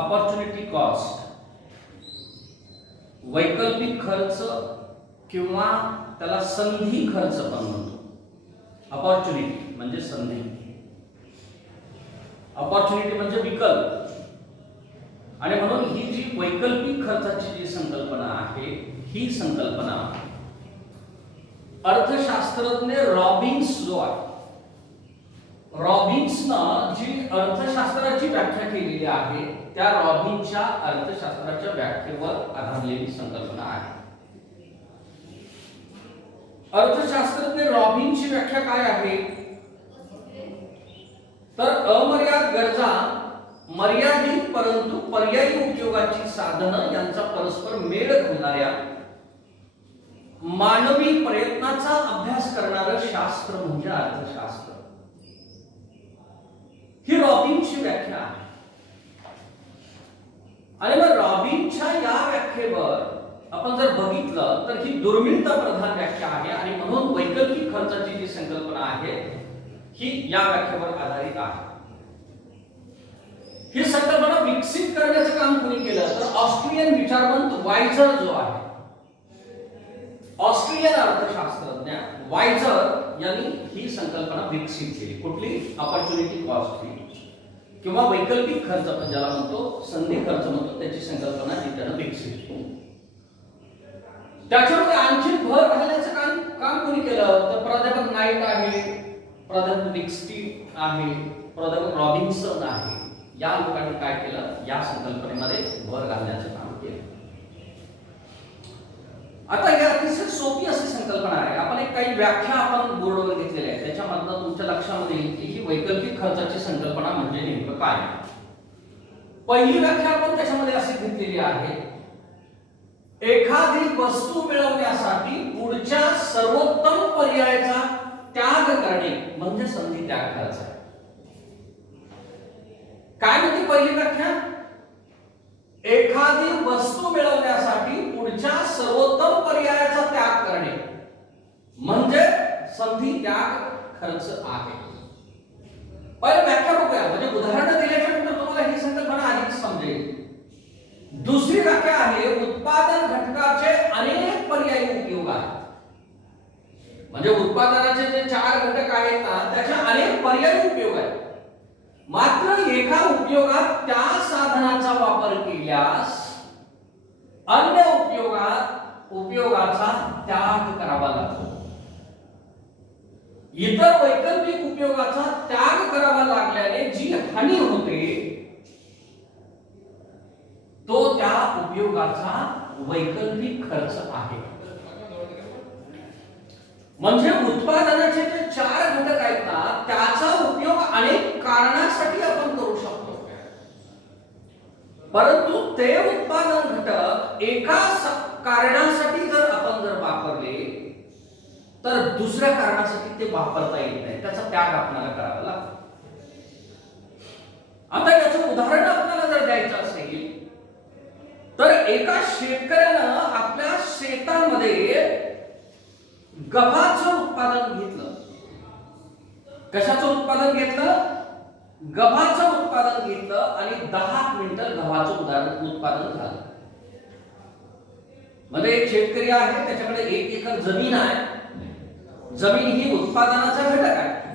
Opportunity cost, वैकल्पिक खर्च किंवा त्याला संधी खर्च पण म्हणतो. अपॉर्च्युनिटी म्हणजे संधी, अपॉर्च्युनिटी म्हणजे विकल्प. आणि म्हणून ही जी वैकल्पिक खर्चाची जी संकल्पना आहे, ही संकल्पना अर्थशास्त्रज्ञ रॉबिन्स जो आहे, रॉबिन्सनं जी अर्थशास्त्राची व्याख्या केलेली आहे त्या रॉबिन्सच्या अर्थशास्त्राच्या व्याख्येवर आधारलेली संकल्पना आहे. अर्थशास्त्रज्ञ रॉबिन्सची व्याख्या काय आहे तर अमर्याद गरजा, मर्यादित परंतु पर्यायी उपयोगाची साधनं यांचा परस्पर मेळ घालणाऱ्या मानवी प्रयत्नाचा अभ्यास करणारं शास्त्र म्हणजे अर्थशास्त्र. ही रॉबिन्सची व्याख्या आहे. आणि मग रॉबिन्सच्या या व्याख्येवर आपण जर बघितलं तर ही दुर्मिळता प्रधान व्याख्या आहे आणि म्हणून वैकल्पिक खर्चाची जी संकल्पना आहे ही या व्याख्येवर आधारित आहे. ही संकल्पना विकसित करण्याचं काम कोणी केलं तर ऑस्ट्रियन विचारवंत वायझर जो आहे, ऑस्ट्रियन अर्थशास्त्रज्ञ वायझर यांनी ही संकल्पना विकसित केली. कुठली? अपॉर्च्युनिटी कॉस्ट किंवा वैकल्पिक खर्च आपण ज्याला म्हणतो, संधी खर्च म्हणतो, त्याची संकल्पना जी त्यानं विकसित केली. त्याच्यामध्ये आणखी भर घालण्याचं काम कोणी केलं तर प्राध्यापक नाईट आहे, प्राध्यापक डिक्स्टी आहे, प्राध्यापक रॉबिन्सन आहे. या लोकांनी काय केलं, या संकल्पनेमध्ये भर घालण्याचं काम केलं. आता ही अतिशय सोपी अशी संकल्पना आहे. आपण एक काही व्याख्या आपण बोर्डवर घेतलेल्या आहेत, त्याच्यामधनं तुमच्या लक्षामध्ये येईल की ही वैकल्पिक खर्चाची संकल्पना म्हणजे नेमकं काय. पहिली व्याख्या आपण त्याच्यामध्ये अशी घेतलेली आहे, एखादी वस्तू मिळवण्यासाठी पुढच्या सर्वोत्तम पर्यायाचा त्याग करणे म्हणजे संधी त्याग खर्च आहे. काय म्हणते पहिली व्याख्या? एखादी वस्तू मिळवण्यासाठी पुढच्या सर्वोत्तम पर्यायाचा त्याग करणे म्हणजे संधी त्याग खर्च आहे. पहिले व्याख्या बघूया, म्हणजे उदाहरण दिल्याच्या नंतर तुम्हाला ही संकल्पना अधिक समजेल. दुसरी व्याख्या आहे, उत्पादन घटकाचे अनेक पर्यायी उपयोग आहेत. म्हणजे उत्पादनाचे जे 4 घटक आहेत ना त्याचे अनेक पर्यायी उपयोग आहेत. मात्र एका उपयोगात त्या साधनाचा वापर केल्यास अन्य उपयोगाचा त्याग करावा लागतो. इतर वैकल्पिक उपयोगाचा त्याग करावा लागल्याने जी हानी होते तो त्या उपयोगाचा वैकल्पिक खर्च आहे. म्हणजे उत्पादनाचे जे 4 घटक आहेत ना त्याचा उपयोग अनेक कारणासाठी आपण करू शकतो, परंतु ते उत्पादन घटक एका कारणासाठी जर आपण वापरले तर दुसऱ्या कारणासाठी ते वापरता येत नाही, त्याचा त्याग आपल्याला करावा लागतो. आता याचं उदाहरण आपल्याला जर द्यायचं असेल तर एका शेतकऱ्यानं आपल्या शेतामध्ये गव्हाचं उत्पादन घेतलं. कशाचं उत्पादन घेतलं? गव्हाचं उत्पादन घेतलं आणि 10 क्विंटल गव्हाचं उत्पादन झालं. म्हणजे एक शेतकरी आहे, त्याच्याकडे 1 एकर जमीन आहे. जमीन ही उत्पादनाचा घटक आहे,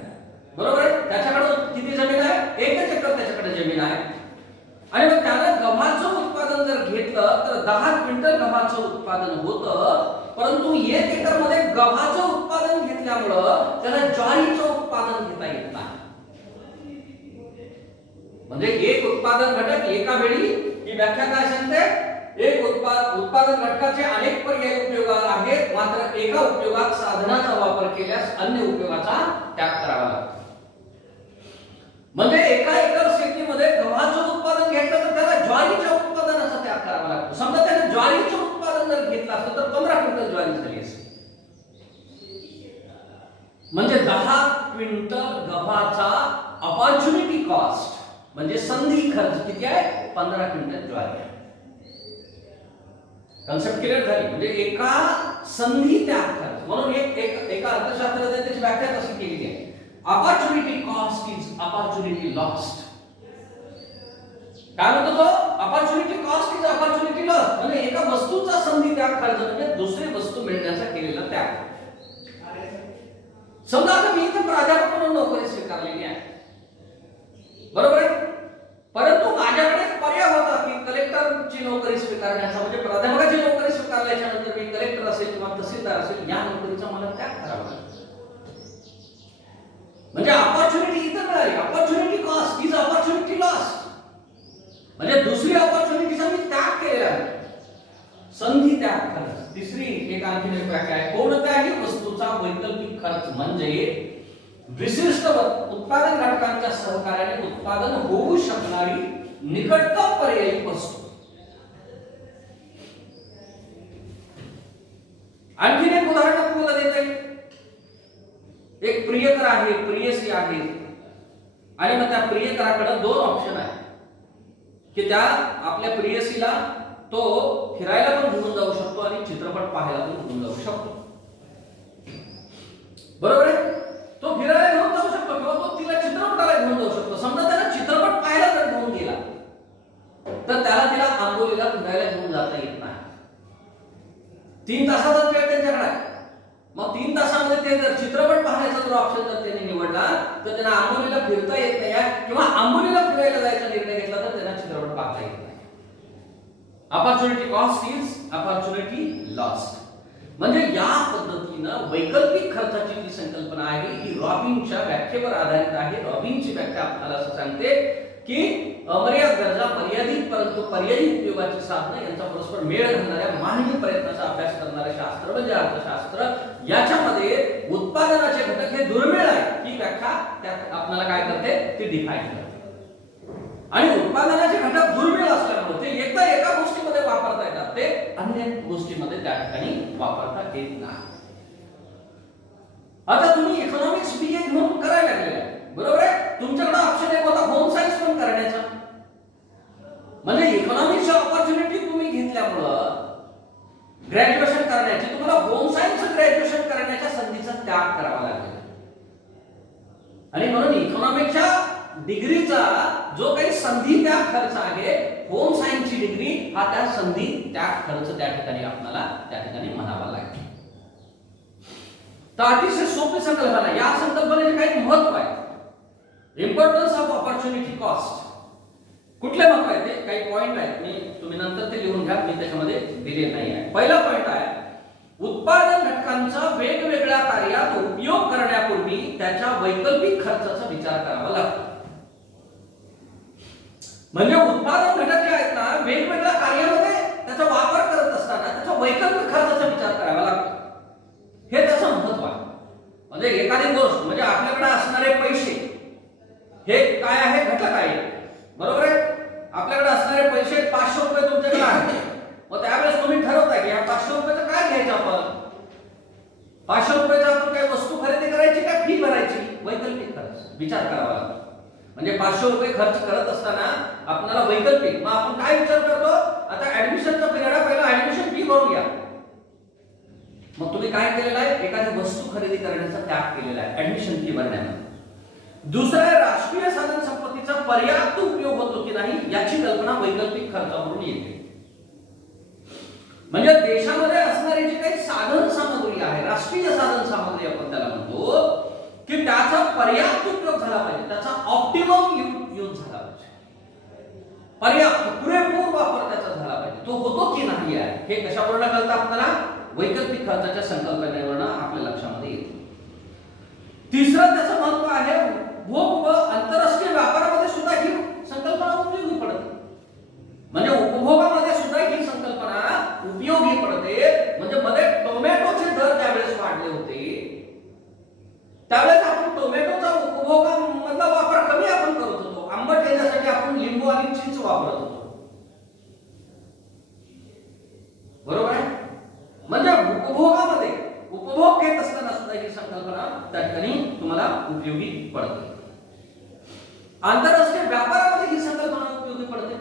बरोबर आहे. त्याच्याकडे किती जमीन आहे? 1 एकर त्याच्याकडे जमीन आहे. आणि मग त्यानं गव्हाचं उत्पादन जर घेतलं तर 10 क्विंटल गव्हाचं उत्पादन होतं, परंतु 1 एकर मध्ये गव्हाचं उत्पादन घेतल्यामुळं त्याला ज्वारीचं उत्पादन घेता येत नाही. म्हणजे एक उत्पादन घटक एका वेळी, ही व्याख्या काय सांगते? एक उत्पादन घटकाचे अनेक पर्यायी उपयोग आहेत, मात्र एका उपयोगात साधनाचा वापर केल्यास अन्य उपयोगाचा त्याग करावा लागतो. म्हणजे एका एकर शेतीमध्ये गव्हाचं उत्पादन घेतलं तर त्याला ज्वारीच्या उत्पादनाचा त्याग करावा लागतो. समजा त्याने ज्वारीचं उत्पादन जर घेतलं असतं तर 15 क्विंटल ज्वारी झाली असती. म्हणजे 10 क्विंटल गव्हाचा अपॉर्च्युनिटी कॉस्ट म्हणजे संधी खर्च किती आहे? 15 क्विंटल ज्वारी आहे. कन्सेप्ट क्लिअर झाली. म्हणजे एका संधी त्याग खर्च म्हणून एका अर्थशास्त्राने त्याची व्याख्या कशी केली आहे? Opportunity cost is opportunity lost. काय म्हणतो तो? Opportunity cost is opportunity loss. म्हणजे एका वस्तूचा संधी त्याग खर्च म्हणजे दुसरी वस्तू मिळण्याचा केलेला त्याग. समजा आता मी इथे प्राध्यापक म्हणून नोकरी स्वीकारलेली आहे, बरोबर आहे, परंतु माझ्याकडे एक पर्याय होता की कलेक्टरची नोकरी स्वीकारण्याचा, म्हणजे प्राध्यापकाची नोकरी स्वीकारल्याच्या नंतर मी कलेक्टर असेल किंवा तहसीलदार असेल या नोकरीचा मला त्याग करावा लागेल. म्हणजे ऑपॉर्च्युनिटी इथं मिळाली, opportunity cost is opportunity loss. म्हणजे दुसरी ऑपॉर्च्युनिटीचा मी त्याग केलेला आहे, संधी त्याग खर्च. तिसरी एक आणखी एक व्याख्या आहे, कोणत्याही वस्तूचा वैकल्पिक खर्च म्हणजे विशिष्ट उत्पादन घटकांच्या सहकार्याने उत्पादन होऊ शकणारी निकटतम पर्यायी वस्तू. आणखी एक उदाहरण तुम्हाला देता येईल. एक प्रियकर आहे, प्रियसी आहे, आणि मग त्या प्रियकराकडे दोन ऑप्शन आहे की त्या आपल्या प्रियसीला तो फिरायला पण घेऊन जाऊ शकतो आणि चित्रपट पाहायला पण घेऊन जाऊ शकतो, बरोबर आहे. तो फिरायला घेऊन जाऊ शकतो किंवा तो तिला चित्रपटाला घेऊन जाऊ शकतो. समजा त्याला चित्रपट पाहायला जर घेऊन गेला तर त्याला तिला आंबोलीला फिरायला घेऊन जाता येत नाही. 3 तासाचा वेळ त्यांच्याकडे आहे. मग 3 तासामध्ये ते जर चित्रपट पाहण्याचा जर ऑप्शन जर त्यांनी निवडला तर त्यांना आंबोलीला फिरता येत नाही किंवा आंबोलीला फिरायला जायचा निर्णय घेतला तर त्यांना चित्रपट पाहता येत नाही. Opportunity cost is opportunity lost. म्हणजे या पद्धतीनं वैकल्पिक खर्चाची जी संकल्पना आहे ही रॉबिनच्या व्याख्येवर आधारित आहे. रॉबिनची व्याख्या आपल्याला असं सांगते की अमर्याद गरजा, मर्यादित परंतु पर्यायी उपयोगाची साधनं यांचा परस्पर मेळ घालणाऱ्या मानवी प्रयत्नाचा अभ्यास करणारे शास्त्र म्हणजे अर्थशास्त्र. याच्यामध्ये उत्पादनाचे घटक हे दुर्मिळ आहे ही व्याख्या त्यात आपल्याला काय करते ती डिफाईन करते. आणि उत्पादनाचे घटक दुर्मिळ असल्यामुळे ते एकदा एका गोष्टीमध्ये वापरता येतात, ते अन्य गोष्टीमध्ये त्या ठिकाणी वापरता येत नाही. आता तुम्ही इकॉनॉमिक्स बीए घेऊन करायला लागलेला आहे, बरोबर आहे. तुमच्याकडे ऑप्शन एक होता होम सायन्स पण करण्याचा. म्हणजे इकॉनॉमिक्सची ऑपॉर्च्युनिटी तुम्ही घेतल्यामुळं ग्रॅज्युएशन करण्याची तुम्हाला होम सायन्स ग्रॅज्युएशन करण्याच्या संधीचा त्याग करावा लागेल. आणि म्हणून इकॉनॉमिक्सच्या डिग्रीचा जो काही संधी त्याग खर्च आहे, होम सायन्सची डिग्री हा त्या संधी त्याग खर्च त्या ठिकाणी आपल्याला त्या ठिकाणी म्हणावा लागेल. तर अतिशय सोपी संकल्पना. या संकल्पनेचे काही महत्व आहे. Importance of opportunity cost. कुठले महत्व आहे ते काही पॉइंट आहेत, मी तुम्ही नंतर ते लिहून घ्या, मी त्याच्यामध्ये दिले नाही आहे. पहिला पॉइंट आहे उत्पादन घटकांचा वेगवेगळ्या कार्यात उपयोग करण्यापूर्वी त्याच्या वैकल्पिक खर्चाचा विचार करावा लागतो. म्हणजे उत्पादन घटक जे आहेत ना वेगवेगळ्या कार्यामध्ये त्याचा वापर करत असताना त्याचा वैकल्पिक खर्चाचा विचार करावा लागतो. हे त्याचं महत्व आहे. म्हणजे एखादी गोष्ट म्हणजे आपल्याकडे असणारे पैसे हे काय आहे, घटक आहे, बरोबर आहे. आपल्याकडे असणारे पैसे 500 रुपये तुमच्याकडे आहेत. मग त्यावेळेस तुम्ही ठरवता की या 500 रुपयाचं काय घ्यायचं आपण. 500 रुपयाचा आपण काही वस्तू खरेदी करायची का फी भरायची, वैकल्पिक खर्च विचार करावा लागतो. म्हणजे 500 रुपये खर्च करत असताना आपल्याला वैकल्पिक मग आपण काय विचार करतो, आता ऍडमिशनचा पिरियड आहे, पहिला ऍडमिशन फी भरूया. मग तुम्ही काय केलेलं आहे, एखादी वस्तू खरेदी करण्याचा त्याग केलेला आहे ऍडमिशन फी भरण्यामध्ये. दुसरा राष्ट्रीय साधन संपत्तीचा पर्याप्त उपयोग होतो की नाही याची कल्पना वैकल्पिक खर्चावरून येते. म्हणजे देशामध्ये असणारी जी काही साधन सामग्री आहे, राष्ट्रीय साधन सामग्री आपण त्याला म्हणतो, की त्याचा पर्याप्त उपयोग झाला पाहिजे, त्याचा ऑप्टिमम यूज झाला पाहिजे, पर्याप्त पुरेपूर वापर त्याचा झाला पाहिजे. तो होतो की नाही आहे हे कशावरून कळतं आपल्याला, वैकल्पिक खर्चाच्या संकल्पनेवरून आपल्या लक्षामध्ये येते. तिसरं त्याचं महत्व आहे उपभोग व आंतरराष्ट्रीय व्यापारामध्ये सुद्धा ही संकल्पना उपयोगी पडते. म्हणजे उपभोगामध्ये सुद्धा ही संकल्पना उपयोगी पडते. म्हणजे मध्ये टोमॅटोचे दर त्यावेळेस वाढले होते, त्यावेळेस आपण टोमॅटोचा उपभोगामधला वापर कमी आपण करत होतो. आंबट येण्यासाठी आपण लिंबू आणि चिंच वापरत होतो, बरोबर आहे. म्हणजे उपभोगामध्ये उपभोग घेत असताना सुद्धा ही संकल्पना त्या ठिकाणी तुम्हाला उपयोगी पडते. आंतरराष्ट्रीय व्यापारामध्ये ही संकल्पना उपयोगी पडते.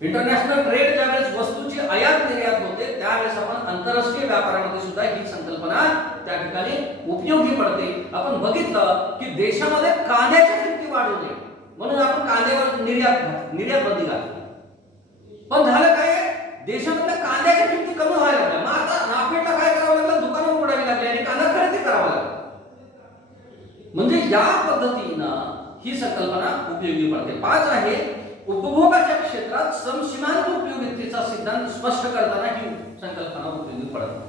इंटरनॅशनल ट्रेड ज्यावेळेस वस्तूची आयात निर्यात होते त्यावेळेस आपण आंतरराष्ट्रीय व्यापारामध्ये सुद्धा ही संकल्पना त्या ठिकाणी उपयोगी पडते. आपण बघितलं की देशामध्ये कांद्याच्या किमती वाढू नये म्हणून आपण कांद्यावर निर्यात बंदी घातली. पण झालं काय, देशामधल्या कांद्याच्या किमती कमी व्हायला लागल्या. मग आता नाफेडला काय करावं लागलं, दुकानं उघडावी लागली आणि कांदा खरेदी करावा लागला. म्हणजे या पद्धतीनं ही संकल्पना उपयोगी पडते. 5 आहे, उपभोगाच्या क्षेत्रात समसीमांत उपयोगितेचा सिद्धांत स्पष्ट करताना ही संकल्पना उपयोगी पडते.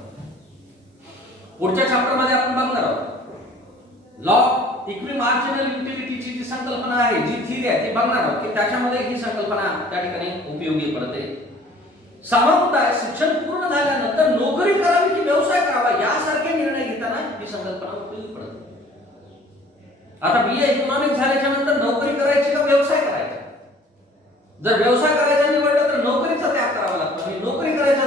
पुढच्या चॅप्टरमध्ये आपण बघणार आहोत लॉ इक्वी मार्जिनल युटिलिटीची जी संकल्पना आहे, जी थिअरी आहे ती बघणार आहोत की त्याच्यामध्ये ही संकल्पना त्या ठिकाणी उपयोगी पडते. सामान्यतः शिक्षण पूर्ण झाल्यानंतर नोकरी करावी की व्यवसाय करावा यासारखे निर्णय घेताना ही संकल्पना उपयोगी पडते. आता बीए इकॉनॉमिक्स झाल्याच्या नंतर नोकरी करायची का व्यवसाय करायचा? जर व्यवसाय करायचा निवडला तर नोकरीचा त्याग करावा लागतो आणि नोकरी करायचा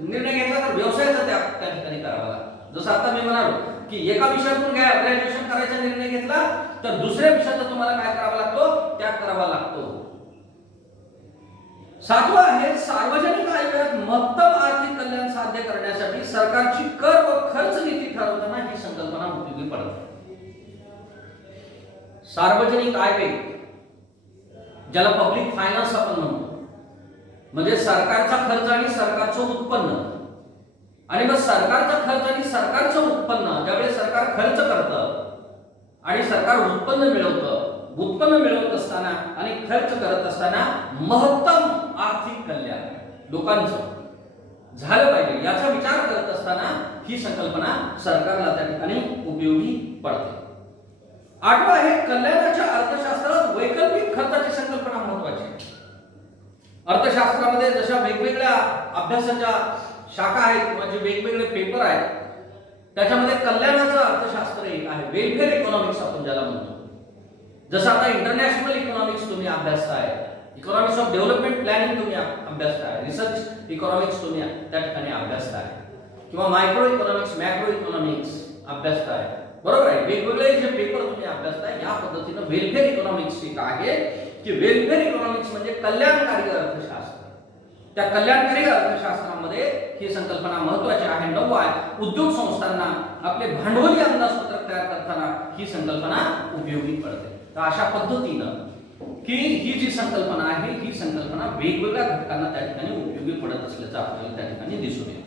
निर्णय घेतला तर व्यवसायाचा त्याग त्या ठिकाणी करावा लागतो. जसं आता मी म्हणालो की एका विषयातून ग्रॅज्युएशन करायचा निर्णय घेतला तर दुसऱ्या विषयाचा तुम्हाला काय करावा लागतो, त्याग करावा लागतो. 7 आहे, सार्वजनिक आयव्ययात महत्तम आर्थिक कल्याण साध्य करण्यासाठी सरकारची कर व खर्च नीती ठरवताना ही संकल्पना उपयोगी पडते. सार्वजनिक आयव्यय ज्याला पब्लिक फायनान्स आपण म्हणतो, म्हणजे सरकारचा खर्च आणि सरकारचं उत्पन्न. आणि मग सरकारचा खर्च आणि सरकारचं उत्पन्न, ज्यावेळी सरकार खर्च करतं आणि सरकार उत्पन्न मिळवत असताना आणि खर्च करत असताना महत्तम आर्थिक कल्याण लोकांचं झालं पाहिजे याचा विचार करत असताना ही संकल्पना सरकारला त्या ठिकाणी उपयोगी पडते. 8 आहे, कल्याणाच्या अर्थशास्त्रात वैकल्पिक खर्चाची संकल्पना महत्त्वाची आहे. अर्थशास्त्रामध्ये जशा वेगवेगळ्या अभ्यासाच्या शाखा आहेत किंवा जे वेगवेगळे पेपर आहेत, त्याच्यामध्ये कल्याणाचं अर्थशास्त्र एक आहे, वेलफेअर इकॉनॉमिक्स आपण ज्याला म्हणतो. जसं आता इंटरनॅशनल इकॉनॉमिक्स तुम्ही अभ्यासताय, इकॉनॉमिक्स ऑफ डेव्हलपमेंट प्लॅनिंग तुम्ही अभ्यासताय, रिसर्च इकॉनॉमिक्स तुम्ही त्या ठिकाणी अभ्यासताय, किंवा मायक्रो इकॉनॉमिक्स, मॅक्रो इकॉनॉमिक्स अभ्यासताय, बरोबर आहे. वेगवेगळे जे पेपर तुम्ही अभ्यासताय या पद्धतीनं वेलफेअर इकॉनॉमिक्स एक आहे की वेलफेअर इकॉनॉमिक्स म्हणजे कल्याणकारी अर्थशास्त्र. त्या कल्याणकारी अर्थशास्त्रामध्ये ही संकल्पना महत्त्वाची आहे. 9 आहे, उद्योग संस्थांना आपले भांडवली अंदाजपत्रक तयार करताना ही संकल्पना उपयोगी पडते. तर अशा पद्धतीनं की ही जी संकल्पना आहे ही संकल्पना वेगवेगळ्या घटकांना त्या ठिकाणी उपयोगी पडत असल्याचं आपल्याला त्या ठिकाणी दिसून येतं.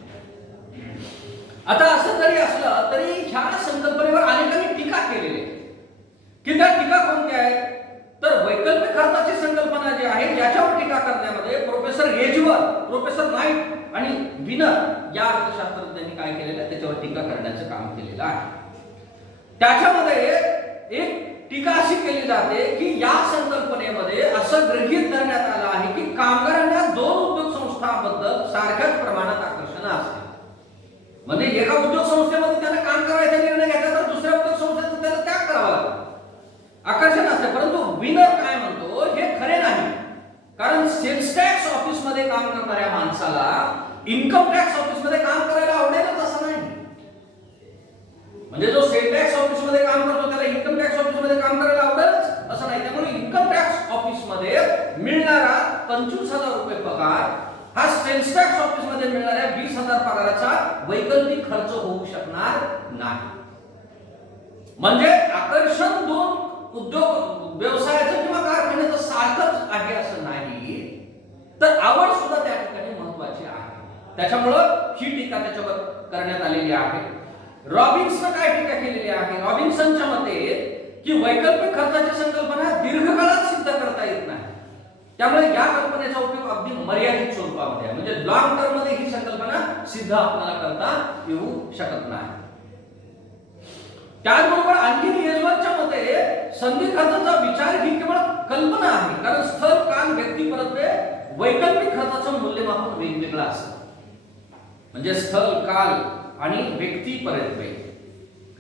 आता असं जरी असलं तरी ह्या संकल्पनेवर अनेकांनी टीका केलेली आहे की त्या टीका कोणत्या आहेत, तर वैकल्पिक खर्चाची संकल्पना जी आहे याच्यावर टीका करण्यामध्ये प्रोफेसर एजवर, प्रोफेसर नाईट आणि विनर या अर्थशास्त्रज्ञांनी काय केलेलं आहे त्याच्यावर टीका करण्याचं काम केलेलं आहे. त्याच्यामध्ये एक टीका अशी केली जाते की या संकल्पनेमध्ये असं गृहीत धरण्यात आलं आहे की कामगारांना 2 उद्योग संस्थांबद्दल सारख्याच प्रमाणात आकर्षण असते. म्हणजे एका उद्योग संस्थेमध्ये त्याला काम करायचा निर्णय घेतला तर दुसऱ्या उद्योग संस्थेचा त्याला त्याग करावा लागतो, आकर्षण असते. परंतु विनर काय म्हणतो हे खरे नाही, कारण सेल्स टॅक्स ऑफिस मध्ये काम करणाऱ्या माणसाला इन्कम टॅक्स ऑफिस मध्ये काम करायला आवडेलच असं नाही. म्हणजे जो सेल टॅक्स ऑफिस मध्ये काम करतो त्याला इन्कम टॅक्स ऑफिस मध्ये काम करायला आवडेलच असं नाही. त्यामुळे इन्कम टॅक्स ऑफिस मध्ये मिळणारा 25,000 रुपये पगार हा सेल्स टॅक्स ऑफिस मध्ये मिळणाऱ्या 20,000 पगाराचा वैकल्पिक खर्च होऊ शकणार नाही. म्हणजे आकर्षण 2 उद्योग व्यवसायाचं किंवा कारखान्याचं सारखंच आहे असं नाही, तर आवड सुद्धा त्या ठिकाणी महत्त्वाची आहे. त्याच्यामुळं ही टीका त्याच्यावर करण्यात आलेली आहे. रॉबिन्सनं काय टीका केलेली आहे, रॉबिन्सनच्या मते की वैकल्पिक खर्चाची संकल्पना दीर्घकाळात सिद्ध करता येत नाही, त्यामुळे या कल्पनेचा उपयोग अगदी मर्यादित स्वरूपामध्ये आहे. म्हणजे लॉंग टर्म मध्ये ही संकल्पना सिद्ध आपल्याला करता येऊ शकत नाही. त्याचबरोबर आणखी एजवरच्या मते संधी खर्चाचा विचार ही केवळ कल्पना आहे, कारण स्थळ, काल, व्यक्ती परत्वे वैकल्पिक खर्चाचं मूल्यमापन वेगवेगळं असतं. म्हणजे स्थळ, काल आणि व्यक्ती परत्वे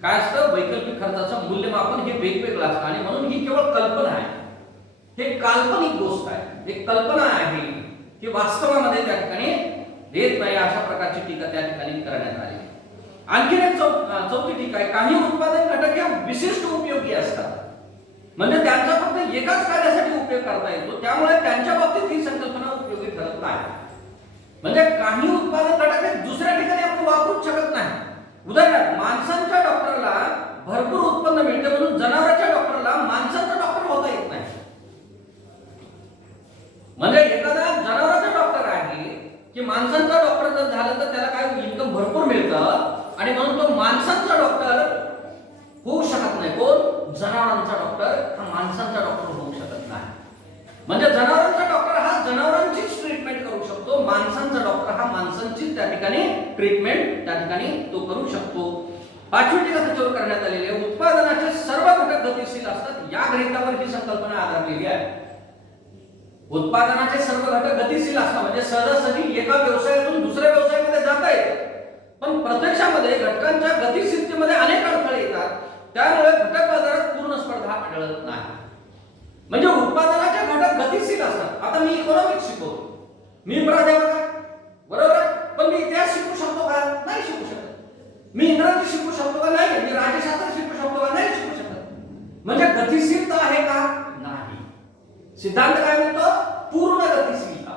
काय असतं, वैकल्पिक खर्चाचं मूल्यमापन हे वेगवेगळं असतं आणि म्हणून ही केवळ कल्पना आहे, हे काल्पनिक गोष्ट आहे, एक कल्पना आहे की वास्तवामध्ये त्या ठिकाणी देत नाही. अशा प्रकारची टीका त्या ठिकाणी करण्यात आली. आणखी एक चौथी टीका आहे, काही उत्पादन घटक हे विशिष्ट उपयोगी असतात, म्हणजे त्यांचा फक्त एकाच कार्यासाठी उपयोग करता येतो, त्यामुळे त्यांच्या बाबतीत ही संकल्पना उपयोगी ठरत नाही. म्हणजे काही उत्पादन घटक हे दुसऱ्या ठिकाणी आपण वापरूच शकत नाही. उदाहरणार्थ माणसांच्या डॉक्टरला भरपूर उत्पन्न मिळते म्हणून जनावरांच्या डॉक्टरला माणसाचा डॉक्टर होता येत नाही. झालं तर त्याला काय इन्कम भरपूर मिळतं आणि म्हणून तो माणसांचा डॉक्टर होऊ शकत नाही. कोण? जनावरांचा डॉक्टर हा माणसांचा डॉक्टर होऊ शकत नाही. म्हणजे जनावरांचा डॉक्टर हा जनावरांचीच ट्रीटमेंट करू शकतो, माणसांचा डॉक्टर हा माणसांचीच त्या ठिकाणी ट्रीटमेंट त्या ठिकाणी तो करू शकतो. पाचवी टीका त्याच्यावर करण्यात आलेली आहे. उत्पादनाचे सर्व घटक गतिशील असतात या गृहितकावर ही संकल्पना आधारलेली आहे. उत्पादनाचे सर्व घटक गतिशील असतात म्हणजे सहजासहजी एका व्यवसायातून दुसऱ्या व्यवसायामध्ये जाता येतं, पण प्रत्यक्षामध्ये घटकांच्या गतिशीलतेमध्ये अनेक अडथळे येतात. त्यामुळे घटक बाजारात पूर्ण स्पर्धा आढळत नाही. म्हणजे उत्पादनाचे घटक गतिशील असतात. आता मी इकॉनॉमिक्स शिकवतो, मी प्राध्यापक आहे, बरोबर आहे, पण मी इतिहास शिकू शकतो का? नाही शिकू शकत. मी इंग्रजी शिकू शकतो का? नाही. मी राज्यशास्त्र शिकू शकतो का? नाही शिकू शकत. म्हणजे गतिशीलता आहे का? नाही. सिद्धांत काय म्हणतो? पूर्ण गतिशीलता.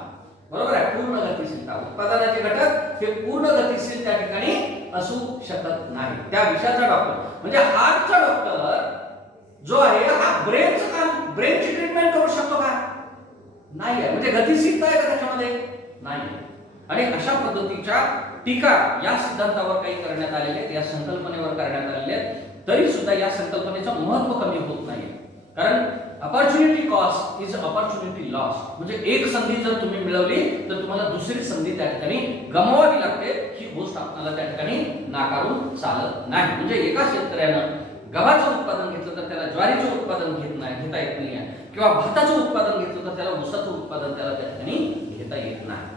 बरोबर आहे, पूर्ण गतिशीलता. उत्पादनाचे घटक हे पूर्ण गतिशील त्या ठिकाणी असू शकत नाही. त्या विषयाचा डॉक्टर म्हणजे हार्टचा डॉक्टर जो आहे हा ब्रेनचं काम, ब्रेनची ट्रीटमेंट करू शकतो का? नाही आहे. म्हणजे गतिशीलता आहे का त्याच्यामध्ये? नाही. आणि अशा पद्धतीच्या टीका या सिद्धांतावर काही करण्यात आलेले आहेत, या संकल्पनेवर करण्यात आलेले आहेत. तरी सुद्धा या संकल्पनेचं महत्त्व कमी होत नाही. कारण opportunity cost is opportunity loss. म्हणजे एक संधी जर तुम्ही मिळवली तर तुम्हाला दुसरी संधी त्या ठिकाणी गमवावी लागते. ही गोष्ट आपल्याला त्या ठिकाणी नाकारून चालत नाही. म्हणजे एका शेतकऱ्यानं गव्हाचं उत्पादन घेतलं तर त्याला ज्वारीचं उत्पादन घेता येत नाही, किंवा भाताचं उत्पादन घेतलं तर त्याला ऊसाचं उत्पादन त्याला त्या ठिकाणी घेता येत नाही.